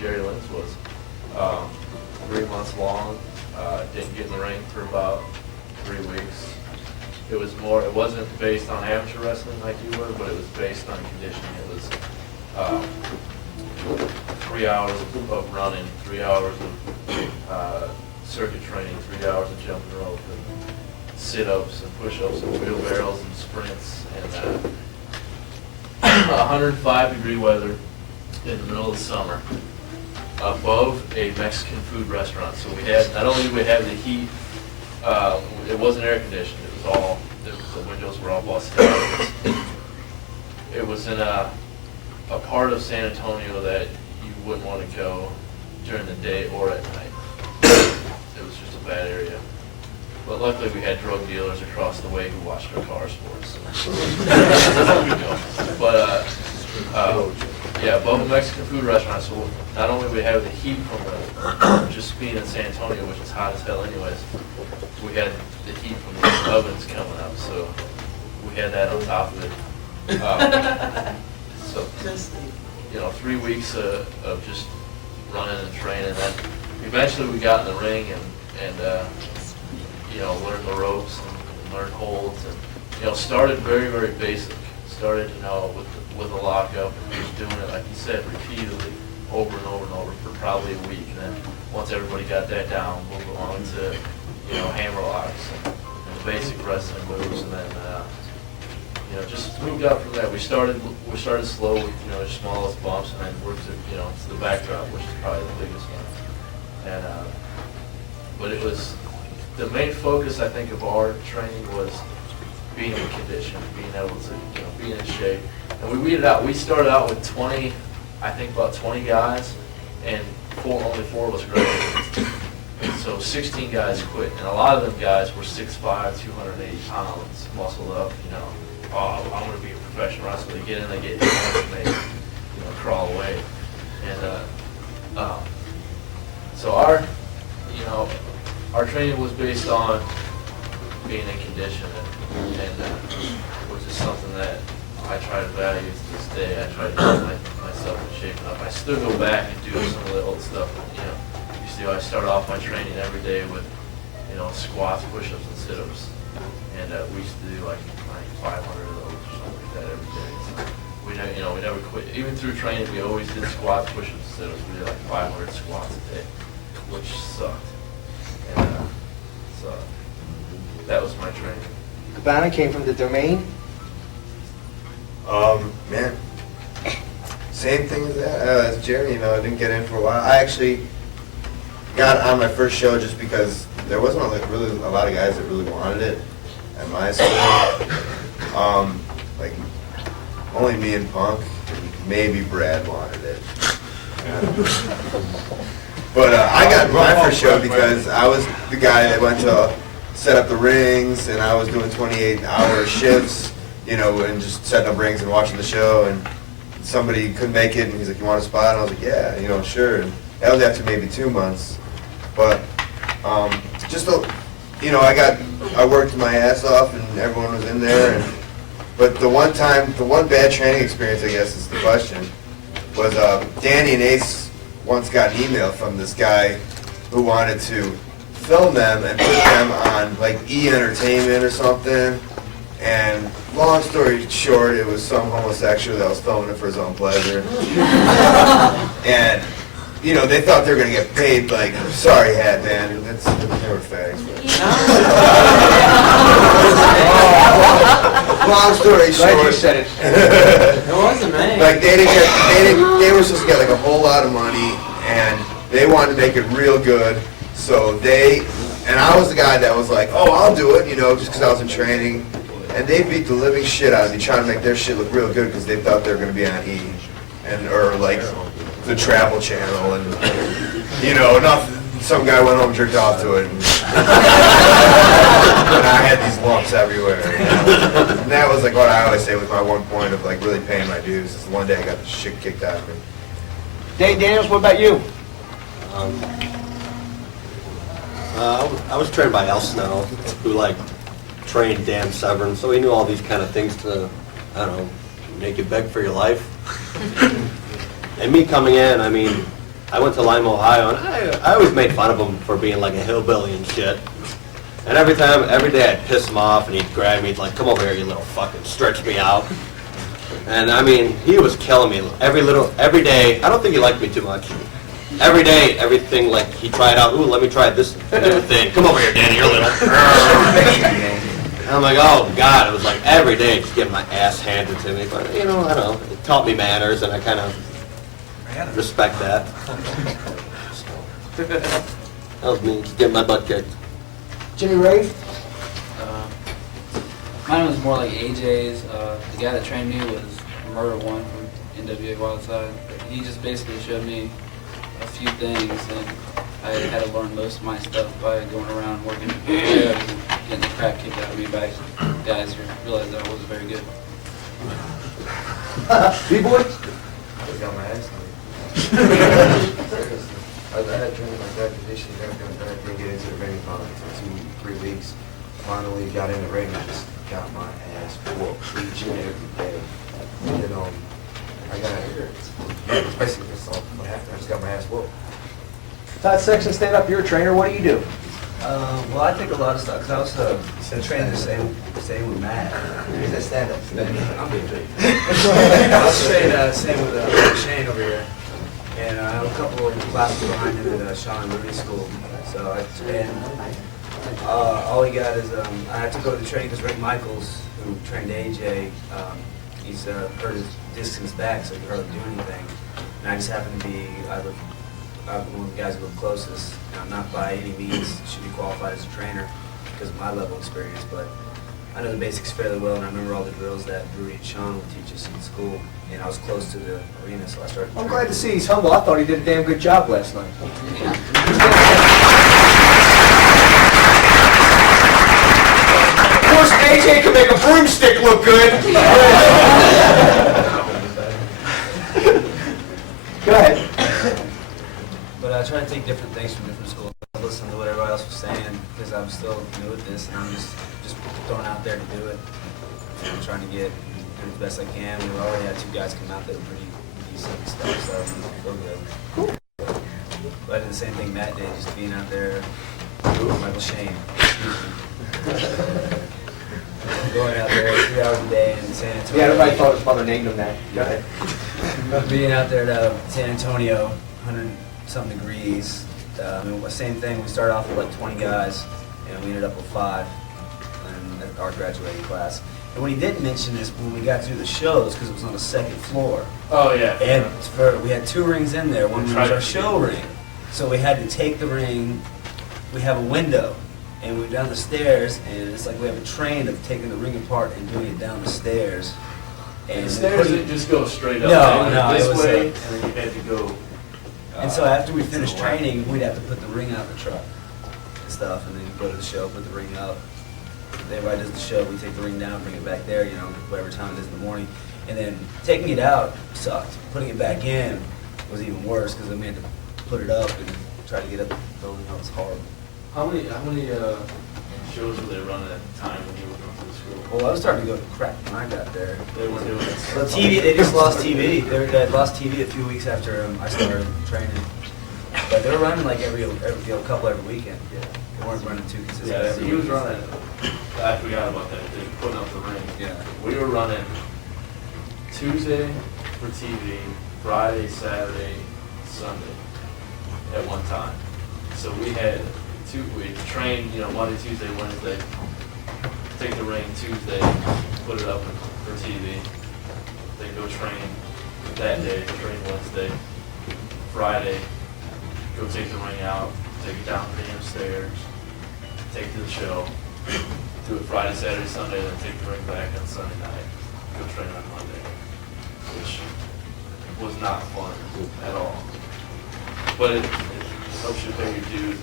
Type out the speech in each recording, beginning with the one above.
Jerry Lynn's was. 3 months long. Didn't get in the ring for about 3 weeks. It was more. It wasn't based on amateur wrestling like you were, but it was based on conditioning. It was 3 hours of running, 3 hours of circuit training, 3 hours of jumping rope, and sit-ups and push-ups and wheelbarrows and sprints, and 105-degree weather in the middle of the summer above a Mexican food restaurant. So we had, not only did we have the heat, it wasn't air conditioned, it was all, the windows were all busted out. It was in a part of San Antonio that you wouldn't want to go during the day or at night. It was just a bad area. But luckily we had drug dealers across the way who watched our cars for us. So. But yeah, above a Mexican food restaurant, so not only we have the heat from just being in San Antonio, which is hot as hell anyways, we had the heat from the ovens coming up, so we had that on top of it. So, 3 weeks of just running and training, and then eventually we got in the ring and learned the ropes and learned holds, and started very, very basic. Started with a lockup and just doing it, like you said, repeatedly over and over and over for probably a week, and then once everybody got that down, we'll go on to hammer locks and basic wrestling moves, and then just moved up from that. We started slow with the smallest bumps, and then worked to to the backdrop, which is probably the biggest one. And but it was the main focus, I think, of our training was being in condition, being able to being in shape. And we weeded out. We started out with 20, I think about 20 guys, and only 4 of us graduated. So 16 guys quit, and a lot of them guys were 6'5", 280 pounds, muscled up. Oh, I'm going to be a professional wrestler. They get in, they get hit, and they crawl away. And so our training was based on being in condition, and which is something that I try to value to this day. I try to keep myself in shape enough. I still go back and do some of the old stuff. I start off my training every day with squats, push-ups, and sit-ups, and we used to do like 500 of those or something like that every day. So we never quit. Even through training, we always did squats, push-ups, and sit-ups. We did like 500 squats a day, which sucked. And so that was my training. Cabana came from the Domain. Man, same thing as that. As Jerry, I didn't get in for a while. I actually got on my first show just because there wasn't really a lot of guys that really wanted it at my school. Like only me and Punk, and maybe Brad wanted it. But I got my first show because I was the guy that went to set up the rings, and I was doing 28-hour shifts, and just setting up rings and watching the show. And somebody couldn't make it, and he's like, "You want a spot?" And I was like, "Yeah, sure." And that was after maybe 2 months. But I worked my ass off, and everyone was in there. But the one bad training experience, I guess, is the question, was Danny and Ace once got an email from this guy who wanted to film them and put them on like E! Entertainment or something. And long story short, it was some homosexual that was filming it for his own pleasure. And they thought they were going to get paid, like, sorry, hat man, they were fags. Long story short. Glad you said it. It wasn't me. Like, they were supposed to get, like, a whole lot of money, and they wanted to make it real good, so and I was the guy that was like, oh, I'll do it, just because I was in training, and they beat the living shit out of me trying to make their shit look real good because they thought they were going to be on E! Or, like, the Travel Channel, and some guy went home and jerked off to it, and I had these lumps everywhere. And that was like what I always say was my one point of like really paying my dues. Is one day I got the shit kicked out of me. Dave Daniels, what about you? I was trained by Al Snow, who trained Dan Severn, so he knew all these kind of things to, I don't know, make you beg for your life. And me coming in, I went to Lima, Ohio, and I always made fun of him for being like a hillbilly and shit. And every day I'd piss him off, and he'd grab me, he'd like, come over here, you little fucking, stretch me out. And I mean, he was killing me every day. I don't think he liked me too much. Every day, everything, like, he tried out, ooh, let me try this new thing. Come over here, Danny, you're little. And I'm like, oh, God, it was like every day just getting my ass handed to me. But, you know, I don't know, it taught me manners, and I kind of respect that. That was me, just getting my butt kicked. Jimmy Ray? Mine was more like AJ's. The guy that trained me was Murder One from NWA Wildside. He just basically showed me a few things, and I had to learn most of my stuff by going around working and getting the crap kicked out of me by guys who realized that I wasn't very good. B-boy? I got my ass I had training like that condition, everything like that. Didn't get into the ring for 2-3 weeks. Finally got in the ring and just got my ass whooped each and every day. And then I got basically that's all what happened. I just got my ass whooped. Todd Sexton, stand up. You're a trainer. What do you do? Well, I take a lot of stuff because I was training the same with Matt. Here's that stand up. I'm being big. I was training same with Shane over here, and I have a couple of classes behind him at Sean and Rudy's school. So all he got is I had to go to the training because Rick Michaels, who trained AJ, he's hurt his disc in his back, so he could hardly do anything. And I just happened to be one of the guys who live closest. And I'm not by any means should be qualified as a trainer because of my level of experience, but I know the basics fairly well, and I remember all the drills that Rudy and Sean would teach us in school. And I was close to the arena, so I started. I'm glad to see he's humble. I thought he did a damn good job last night. Of course, AJ can make a broomstick look good. Go ahead. But I try to take different things from different schools. I listen to what everybody else was saying because I'm still new at this, and I'm just throwing out there to do it. And I'm trying to do the best I can. We already had 2 guys come out that were pretty decent and stuff, so I feel good. But I did the same thing Matt did, just being out there. Michael Shane. Going out there 3 hours a day in San Antonio. Yeah, everybody thought his mother named him that. Go ahead. Being out there at San Antonio, 100-something degrees. Same thing, we started off with like 20 guys, and we ended up with 5 in our graduating class. And what he didn't mention is when we got to do the shows, because it was on the 2nd floor, Oh, yeah. and we had 2 rings in there. One ring was our show ring. So we had to take the ring, we have a window, and we're down the stairs, and it's like we have a train of taking the ring apart and doing it down the stairs. And the stairs didn't just go straight up. No, They went it this was way, and then you had to go. And so after we finished training, we'd have to put the ring out of the truck and stuff, and then go to the show, put the ring up. Everybody does the show, we take the ring down, bring it back there, you know, whatever time it is in the morning. And then taking it out sucked. Putting it back in was even worse because then we had to put it up and try to get up the building. That was horrible. How many shows were they running at the time when you were going to the school? Well, I was starting to go to crap when I got there. They weren't doing it. Well, TV, they just lost TV. They had lost TV a few weeks after I started training. But they were running like every couple every weekend. Yeah. They weren't running too consistently. Yeah, so he was running, I forgot about that, they were putting up the ring. Yeah. We were running Tuesday for TV, Friday, Saturday, Sunday at one time. So we trained, Monday, Tuesday, Wednesday, take the ring Tuesday, put it up for TV, then go train that day, train Wednesday, Friday, go take the ring out, take it down the damn stairs, take it to the show, do it Friday, Saturday, Sunday, then take the ring back on Sunday night, go train on Monday, which was not fun at all. But it helps you pay your dues.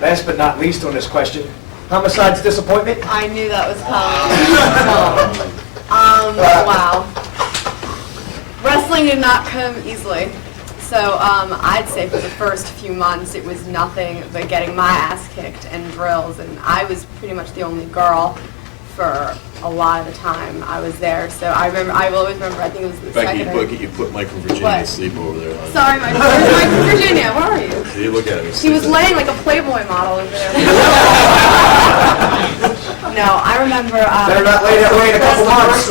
Last but not least on this question, homicide's disappointment? I knew that was coming. Wow. Wrestling did not come easily. So I'd say for the first few months it was nothing but getting my ass kicked and drills, and I was pretty much the only girl for a lot of the time I was there. So I always remember, I think it was the Becky, second. you put Mike from Virginia What? to sleep over there. Huh? Sorry, where's Mike from Virginia? Where are you? See, look at him. He was laying like a Playboy model over there. No, I remember. Better not lay that way in a couple months.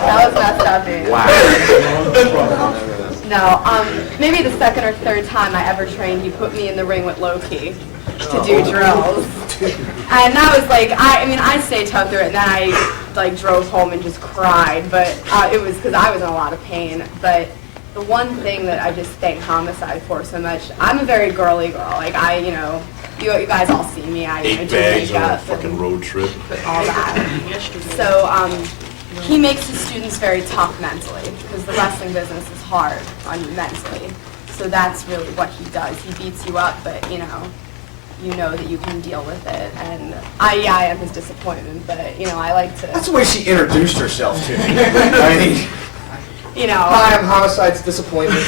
That was messed up, dude. Wow. No, maybe the second or third time I ever trained, he put me in the ring with Loki to do drills. And that was like, I stayed tough through it, and then I like drove home and just cried, but it was because I was in a lot of pain. But the one thing that I just thank Homicide for so much, I'm a very girly girl. Like you guys all see me. I do 8 bags on a makeup fucking and road trip. all that. So he makes his students very tough mentally, because the wrestling business is hard on you mentally. So that's really what he does. He beats you up, but you know that you can deal with it. And I am his disappointment, but I like to. That's the way she introduced herself to me. I mean, hi, I'm Homicide's disappointment.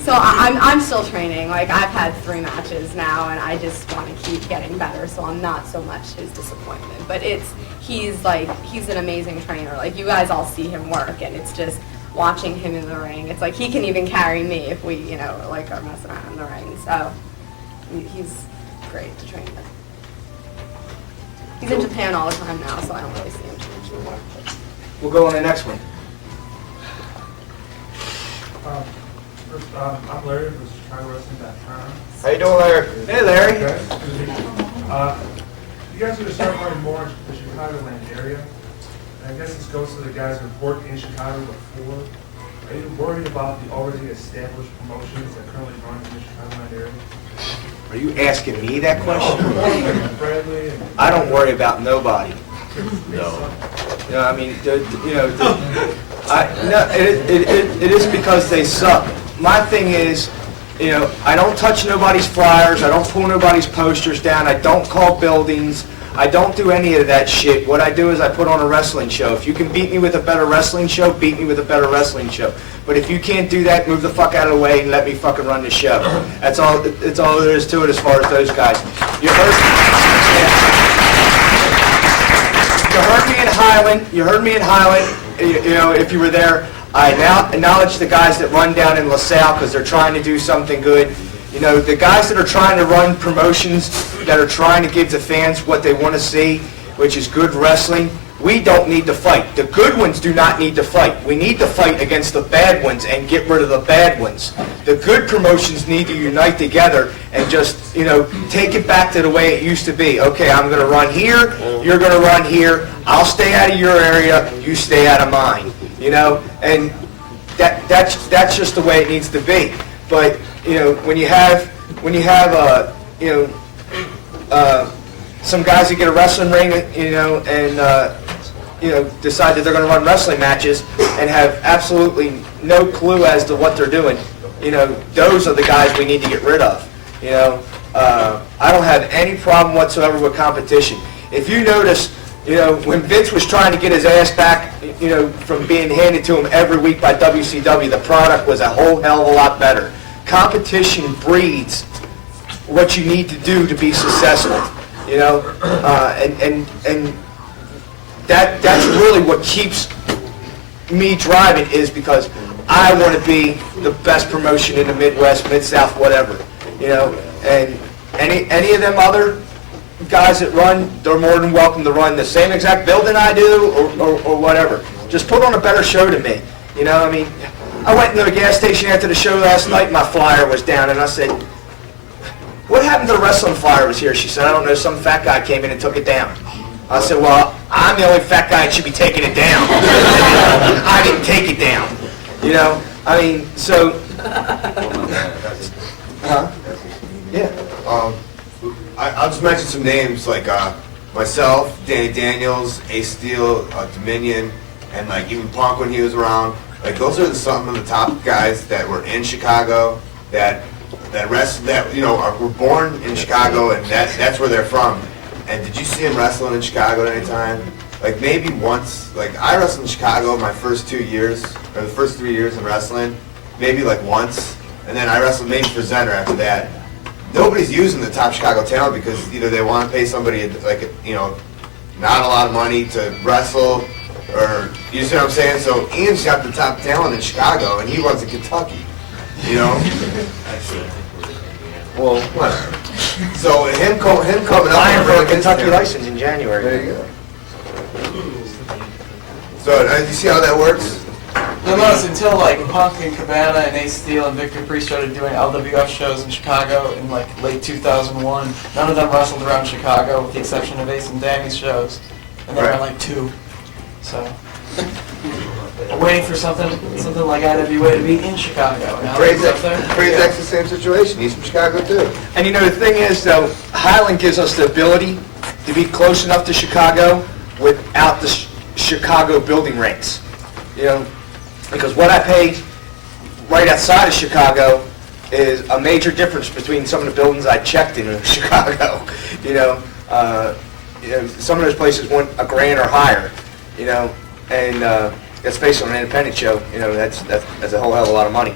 So I'm still training. Like I've had 3 matches now, and I just want to keep getting better. So I'm not so much his disappointment, but he's an amazing trainer. Like you guys all see him work, and it's just watching him in the ring. It's like he can even carry me if we are messing around in the ring. So he's great to train with. He's in Japan all the time now, so I don't really see him too much anymore. We'll go on the next one. I'm Larry from ChicagoWrestling.com. How you doing, Larry? Hey, Larry. You guys are going to start running more in the Chicagoland area. And I guess this goes to the guys who have worked in Chicago before. Are you worried about the already established promotions that currently run in the Chicagoland area? Are you asking me that question? Bradley and I don't worry about nobody. No. I mean, it is because they suck. My thing is, I don't touch nobody's flyers, I don't pull nobody's posters down, I don't call buildings, I don't do any of that shit. What I do is I put on a wrestling show. If you can beat me with a better wrestling show, beat me with a better wrestling show. But if you can't do that, move the fuck out of the way and let me fucking run the show. That's all there is to it as far as those guys. You heard me in Highland. If you were there, I now acknowledge the guys that run down in LaSalle because they're trying to do something good. The guys that are trying to run promotions, that are trying to give the fans what they want to see, which is good wrestling, we don't need to fight. The good ones do not need to fight. We need to fight against the bad ones and get rid of the bad ones. The good promotions need to unite together and just, take it back to the way it used to be. Okay, I'm going to run here, you're going to run here, I'll stay out of your area, you stay out of mine. And that's just the way it needs to be. But when you have some guys that get a wrestling ring, and decide that they're going to run wrestling matches and have absolutely no clue as to what they're doing, those are the guys we need to get rid of. I don't have any problem whatsoever with competition. If you notice, when Vince was trying to get his ass back, from being handed to him every week by WCW, the product was a whole hell of a lot better. Competition breeds what you need to do to be successful, and that's really what keeps me driving, is because I want to be the best promotion in the Midwest, Mid-South, whatever, and any of them other guys that run, they're more than welcome to run the same exact building I do or whatever. Just put on a better show to me. I went into a gas station after the show last night, my flyer was down, and I said, what happened to the wrestling flyer was here? She said, I don't know, some fat guy came in and took it down. I said, well, I'm the only fat guy that should be taking it down. I didn't take it down. So... Yeah. I'll just mention some names like myself, Danny Daniels, Ace Steel, Dominion, and even Punk when he was around. Those are some of the top guys that were in Chicago that were born in Chicago, and that's where they're from. And did you see him wrestling in Chicago at any time? like maybe once, like I wrestled in Chicago my first 2 years, or the first 3 years of wrestling, maybe like once, and then I wrestled maybe for Zender after that. Nobody's using the top Chicago talent because either they want to pay somebody like, you know, not a lot of money to wrestle, or, you see what I'm saying? So Ian's got the top talent in Chicago, and he runs in Kentucky, you know? Well, Whatever. So him coming up applying and for a running against Kentucky him- license in January. There you go. So you see how that works? You'll notice until like Punk and Cabana and Ace Steel and Victor Priest started doing LWF shows in Chicago in like late 2001, none of them wrestled around Chicago with the exception of Ace and Danny's shows. And there Right. were like 2. So I'm waiting for something like IWA to be in Chicago. Now that it's up there. Crazy's the same situation. He's from Chicago too. And you know, the thing is, though, Highland gives us the ability to be close enough to Chicago without the Chicago building rates. You know, because what I pay right outside of Chicago is a major difference between some of the buildings I checked in Chicago. You know, some of those places want $1,000 or higher. You know, and let's face it, on an independent show, you know, that's a whole hell of a lot of money.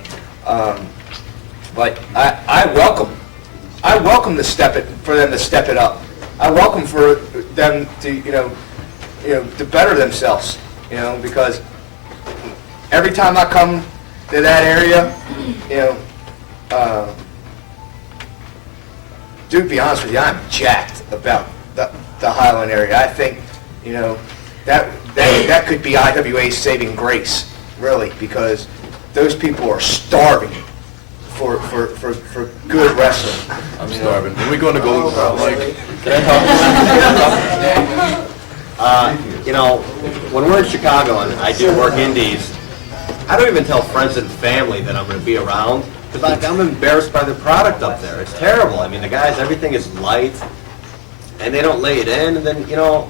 But I welcome for them to step it up. I welcome for them to to better themselves, you know, because every time I come to that area, you know, to be honest with you, I'm jacked about the Highland area. I think, you know, that could be IWA's saving grace, really, because those people are starving for good wrestling. I'm starving. Are we going to go, like, You know, when we're in Chicago and I do work indies, I don't even tell friends and family that I'm going to be around because like, I'm embarrassed by the product up there. It's terrible. I mean, the guys, everything is light, and they don't lay it in, and then, you know,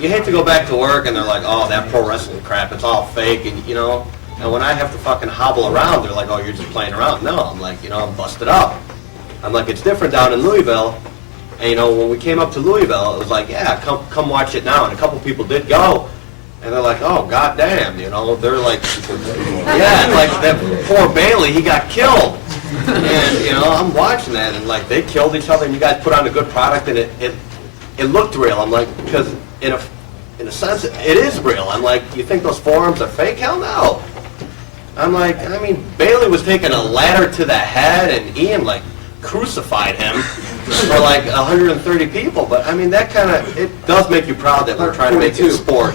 you hate to go back to work and they're like, oh, that pro wrestling crap, it's all fake, and, you know, and when I have to fucking hobble around, they're like, oh, you're just playing around. No, I'm like, you know, I'm busted up. I'm like, it's different down in Louisville. And, you know, when we came up to Louisville, it was like, yeah, come watch it now. And a couple people did go. And they're like, oh, goddamn, you know. They're like, yeah, like that poor Bailey, he got killed. And, you know, I'm watching that. And, like, they killed each other. And you guys put on a good product. And it looked real. I'm like, because in a sense, it is real. I'm like, you think those forums are fake? Hell no. I'm like, I mean, Bailey was taking a ladder to the head. And Ian, like, crucified him for like 130 people, but I mean that kind of, it does make you proud that we're trying to make it a sport.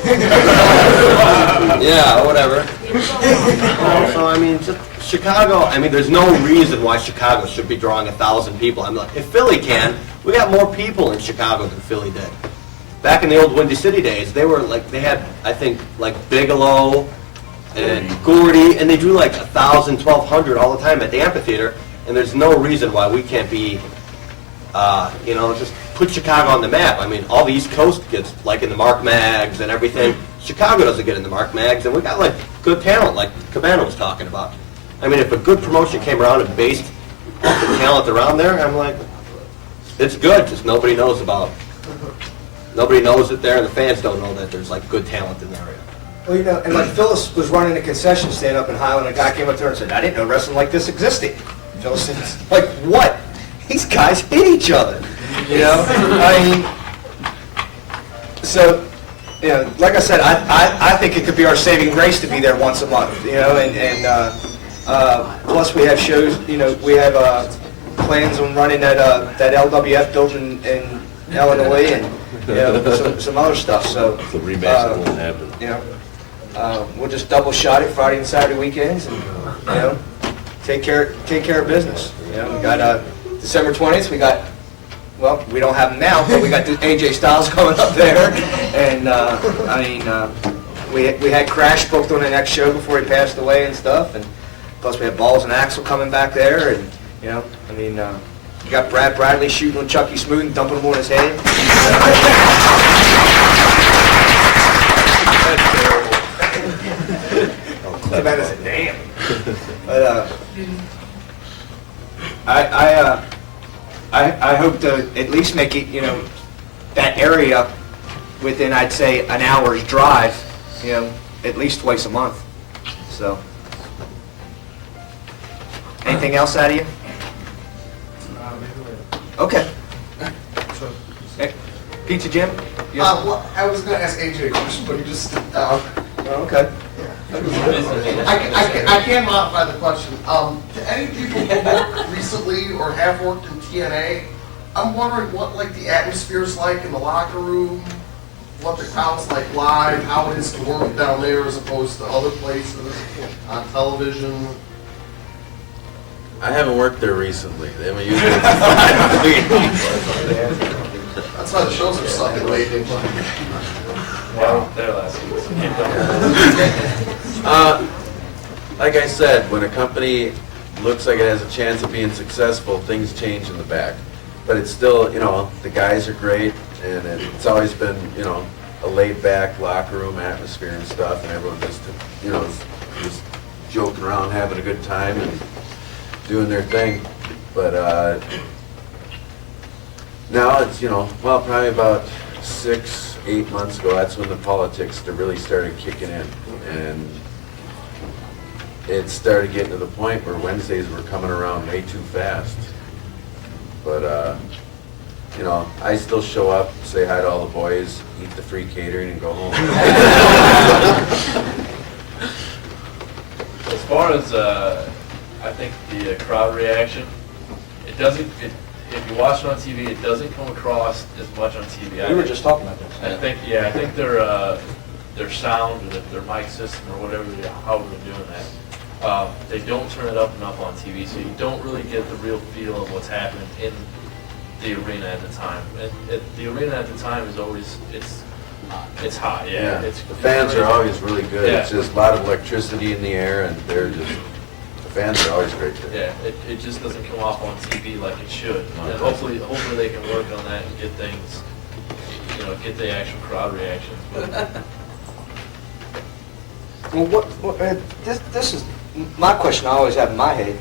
Yeah, whatever. So I mean, just Chicago, I mean there's no reason why Chicago should be drawing 1,000 people. I'm like, if Philly can, we got more people in Chicago than Philly did. Back in the old Windy City days, they were like, they had, I think, like Bigelow and Gordy, and they drew like 1,000, 1,200 all the time at the amphitheater. And there's no reason why we can't be, you know, just put Chicago on the map. I mean, all the East Coast gets, like, in the Mark Mags and everything. Chicago doesn't get in the Mark Mags, and we got, like, good talent, like Cabana was talking about. I mean, if a good promotion came around and based the talent around there, I'm like, it's good, just nobody knows about it. Nobody knows it there, and the fans don't know that there's, like, good talent in the area. Well, you know, and like Phyllis was running a concession stand up in Highland, a guy came up to her and said, I didn't know wrestling like this existed. Phyllis said, like, what? These guys hit each other, you know? I mean, so, you know, like I said, I think it could be our saving grace to be there once a month, you know, and plus we have shows, you know, we have plans on running that LWF building in Illinois and, you know, some other stuff, so. The rematch won't happen. You know, we'll just double shot it Friday and Saturday weekends and, you know, take care of business. You know, we got December 20th, we got, well, we don't have them now, but we got the AJ Styles coming up there. And, I mean, we had Crash booked on the next show before he passed away and stuff. And plus we have Balls and Axel coming back there. And, you know, I mean, you got Brad Bradley shooting on Chucky Smooth and dumping him on his head. That is a damn. But I hope to at least make it, you know, that area within, I'd say, an hour's drive, you know, at least twice a month. So, anything else out of you? Maybe later. Okay. So, Hey, Pizza Jim? Yes? Well, I was going to ask AJ a question, but you just stepped out. Oh, okay. I can modify the question. To any people who work recently or have worked in TNA, I'm wondering what like the atmosphere's like in the locker room, what the crowd's like live, how it is to work down there as opposed to other places on television. I haven't worked there recently. They haven't used That's why the shows are sucking lately. Well, there last week. Like I said, when a company looks like it has a chance of being successful, things change in the back. But it's still, you know, the guys are great, and it's always been, you know, a laid-back locker room atmosphere and stuff, and everyone just, you know, is just joking around, having a good time, and doing their thing. But now it's, you know, well, probably about 6-8 months ago, that's when the politics really started kicking in. And it started getting to the point where Wednesdays were coming around way too fast. But, you know, I still show up, say hi to all the boys, eat the free catering, and go home. As far as, I think the crowd reaction, it doesn't, if you watch it on TV, it doesn't come across as much on TV. We were just talking about this. I think, yeah, I think their sound or their mic system or whatever, how they're doing that, they don't turn it up enough on TV, so you don't really get the real feel of what's happening in the arena at the time. The arena at the time is always, it's hot, yeah. The fans are always really good. Yeah. It's just a lot of electricity in the air, and they're just, the fans are always great there. Yeah, it just doesn't come off on TV like it should. And hopefully they can work on that and get things, you know, get the actual crowd reactions. Well, this is my question I always have in my head.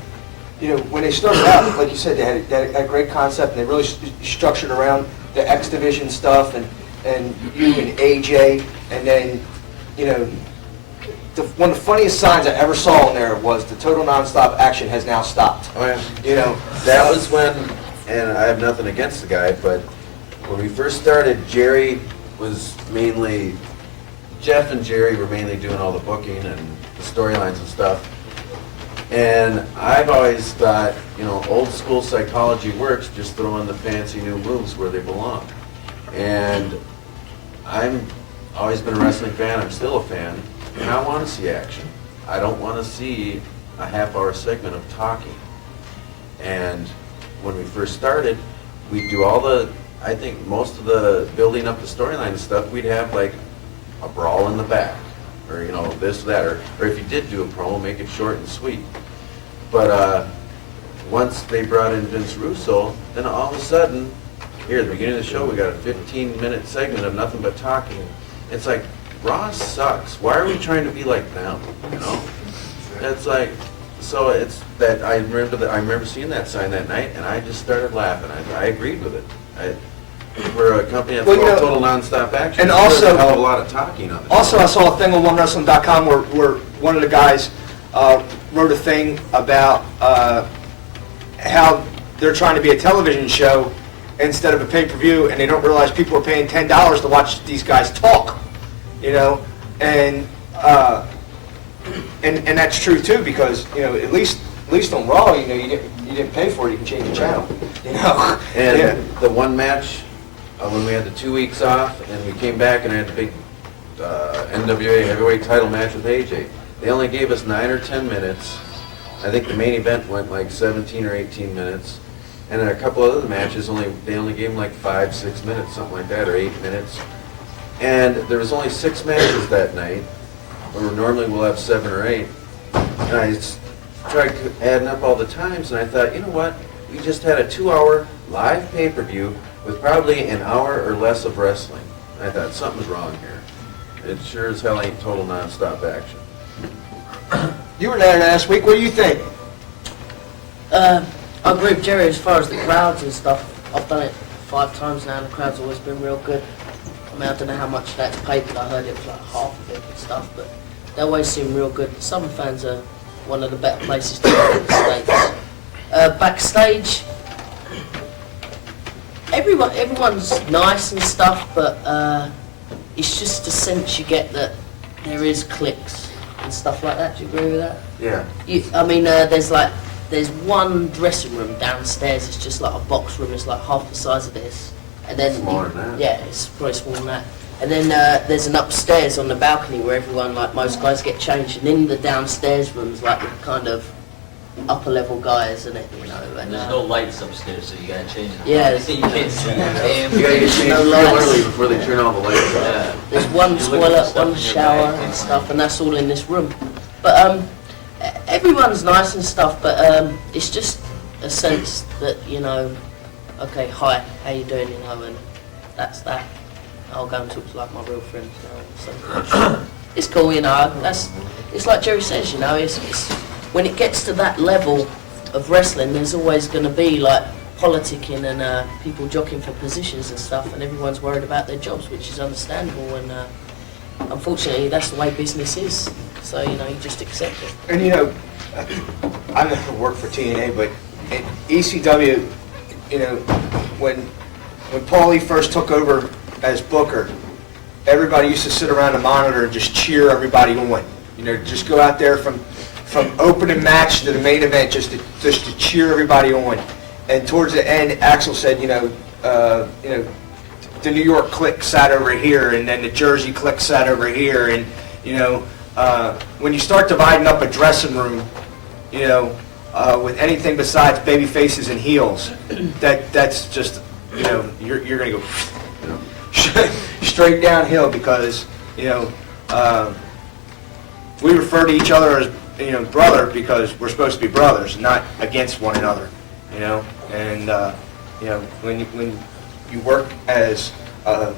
You know, when they started out, like you said, they had a great concept, and they really structured around the X Division stuff, and you and AJ, and then, you know, one of the funniest signs I ever saw in there was the total nonstop action has now stopped. Oh, yeah. You know, That was when, and I have nothing against the guy, but when we first started, Jerry was mainly, Jeff and Jerry were mainly doing all the booking and the storylines and stuff. And I've always thought, you know, old school psychology works, just throw in the fancy new moves where they belong. And I'm always been a wrestling fan, I'm still a fan, and I want to see action. I don't want to see a half-hour segment of talking. And when we first started, we'd do all the, I think most of the building up the storyline and stuff, we'd have like a brawl in the back, or, you know, this, that, or if you did do a promo, make it short and sweet. But once they brought in Vince Russo, then all of a sudden, here at the beginning of the show, we got a 15-minute segment of nothing but talking. It's like, Raw sucks. Why are we trying to be like them? You know? It's like, so it's that I remember seeing that sign that night, and I just started laughing. I agreed with it. We're a company that's total nonstop action. And There's also a hell of a lot of talking on it. Also, I saw a thing on OneWrestling.com where one of the guys wrote a thing about how they're trying to be a television show instead of a pay-per-view, and they don't realize people are paying $10 to watch these guys talk, you know, and that's true too, because, you know, at least on Raw, you know, you didn't pay for it, you can change the channel, you know. And the one match, when we had the 2 weeks off, and we came back and had the big NWA heavyweight title match with AJ, they only gave us 9 or 10 minutes. I think the main event went like 17 or 18 minutes. And then a couple other matches, they only gave them like 5-6 minutes, something like that, or 8 minutes. And there was only 6 matches that night, where normally we'll have 7 or 8. And I just tried adding up all the times, and I thought, you know what? We just had a 2-hour live pay-per-view with probably an hour or less of wrestling. And I thought, something's wrong here. It sure as hell ain't total nonstop action. You were there last week. What do you think? I agree with Jerry as far as the crowds and stuff. I've done it 5 times now, and the crowd's always been real good. I mean, I don't know how much that's paid, but I heard it was like half of it and stuff, but they always seem real good. The Southern fans are one of the better places to go in the States. Backstage, everyone's nice and stuff, but it's just a sense you get that there is cliques and stuff like that. Do you agree with that? Yeah. There's one dressing room downstairs. It's just like a box room. It's like half the size of this, and then Smaller than that. yeah, it's probably smaller than that. And then there's an upstairs on the balcony where everyone, like most guys, get changed. And in the downstairs rooms, like the kind of upper level guys, and it, you know. And There's no lights upstairs, so you gotta change it. Yeah. You can't see. Damn. You gotta get changed No real lights. early before they turn all the lights off. Yeah. There's one You're looking for toilet, stuff one in your shower bag, and stuff, and that's all in this room. But everyone's nice and stuff, but it's just a sense that, you know, okay, hi, how you doing, you know, and that's that. I'll go and talk to like my real friends, you know. So it's cool, you know. It's like Jerry says, you know. It's when it gets to that level of wrestling, there's always going to be like politicking and people jockeying for positions and stuff, and everyone's worried about their jobs, which is understandable. And unfortunately, that's the way business is. So you know, you just accept it. And you know, I never worked for TNA, but at ECW, you know, when Paulie first took over as booker, everybody used to sit around the monitor and just cheer everybody on. You know, just go out there from opening match to the main event, just to cheer everybody on. And towards the end, Axel said, you know, the New York clique sat over here, and then the Jersey clique sat over here, and you know, when you start dividing up a dressing room, you know, with anything besides baby faces and heels, that's just, you know, you're gonna go straight downhill, because you know, we refer to each other as, you know, brother, because we're supposed to be brothers, not against one another, you know. And you know, when you work as a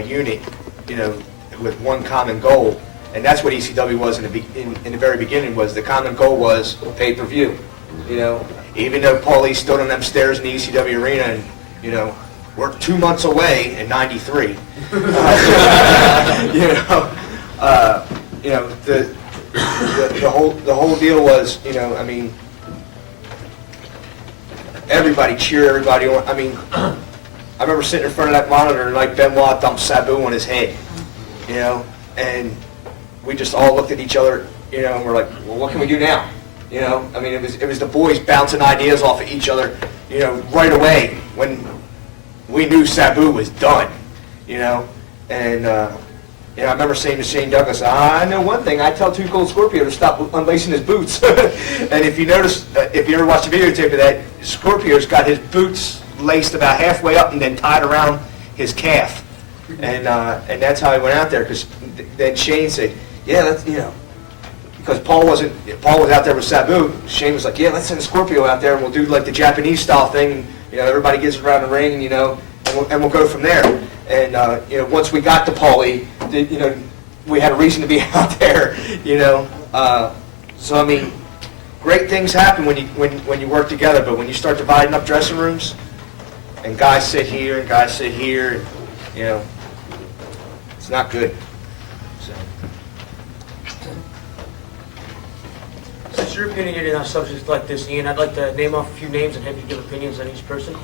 unit, you know, with one common goal, and that's what ECW was in the very beginning. Was the common goal was pay-per-view, you know. Even though Paulie stood on them stairs in the ECW arena, and you know, we're 2 months away in '93. The whole deal was, you know, I mean, everybody cheer everybody on. I mean, I remember sitting in front of that monitor and like Benoit dumped Sabu on his head, you know, and we just all looked at each other, you know, and we're like, well, what can we do now? You know, I mean, it was the boys bouncing ideas off of each other, you know, right away when we knew Sabu was done, you know. And you know, I remember saying to Shane Douglas, I know one thing, I tell Too Cold Scorpio to stop unlacing his boots. And if you notice, if you ever watch the videotape of that, Scorpio's got his boots laced about halfway up and then tied around his calf. And that's how he went out there, because then Shane said, yeah, that's, you know, because Paul was out there with Sabu. Shane was like, yeah, let's send Scorpio out there and we'll do like the Japanese style thing. You know, everybody gets around the ring, you know, and we'll go from there. And you know, once we got to Paulie, you know, we had a reason to be out there, you know. So I mean, great things happen when you work together, but when you start dividing up dressing rooms, and guys sit here and guys sit here, you know, it's not good. So. Since you're opinionated on subjects like this, Ian, I'd like to name off a few names and have you give opinions on each person.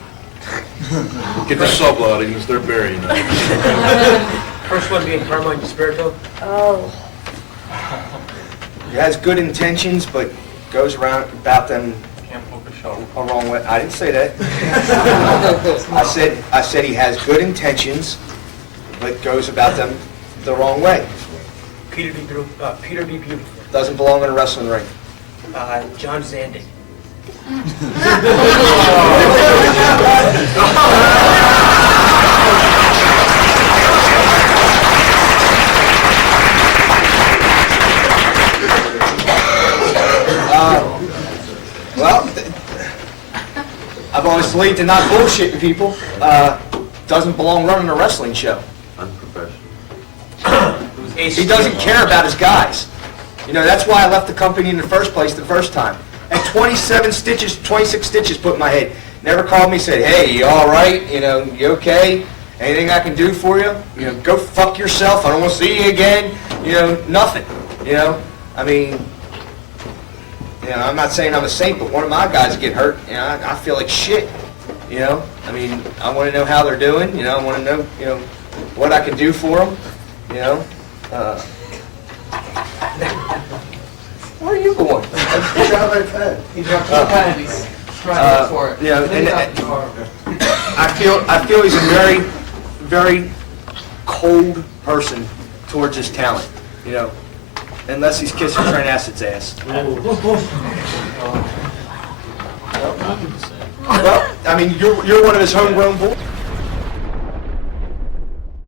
Get the sub-loadings, they're buried now. First one being Carmine Desperto. Oh. He has good intentions, but goes around about them a wrong way. I didn't say that. I said he has good intentions, but goes about them the wrong way. Peter B. Beautiful. Doesn't belong in a wrestling ring. John Zandig. Well, I've always believed in not bullshitting people. Doesn't belong running a wrestling show. Unprofessional. He doesn't care about his guys. You know, that's why I left the company in the first place the first time. And 26 stitches put in my head. Never called me, said, hey, you all right? You know, you okay? Anything I can do for you? You know, go fuck yourself. I don't want to see you again. You know, nothing. You know, I mean, you know, I'm not saying I'm a saint, but one of my guys get hurt, and I feel like shit. You know, I mean, I want to know how they're doing. You know, I want to know, you know, what I can do for them. You know. Where are you going? He dropped my pen. He dropped the pen. He's trying to look for it. You know, and I feel he's a very, very cold person towards his talent. You know, unless he's kissing Trent Acid's ass. Well, I mean, you're one of his homegrown boys.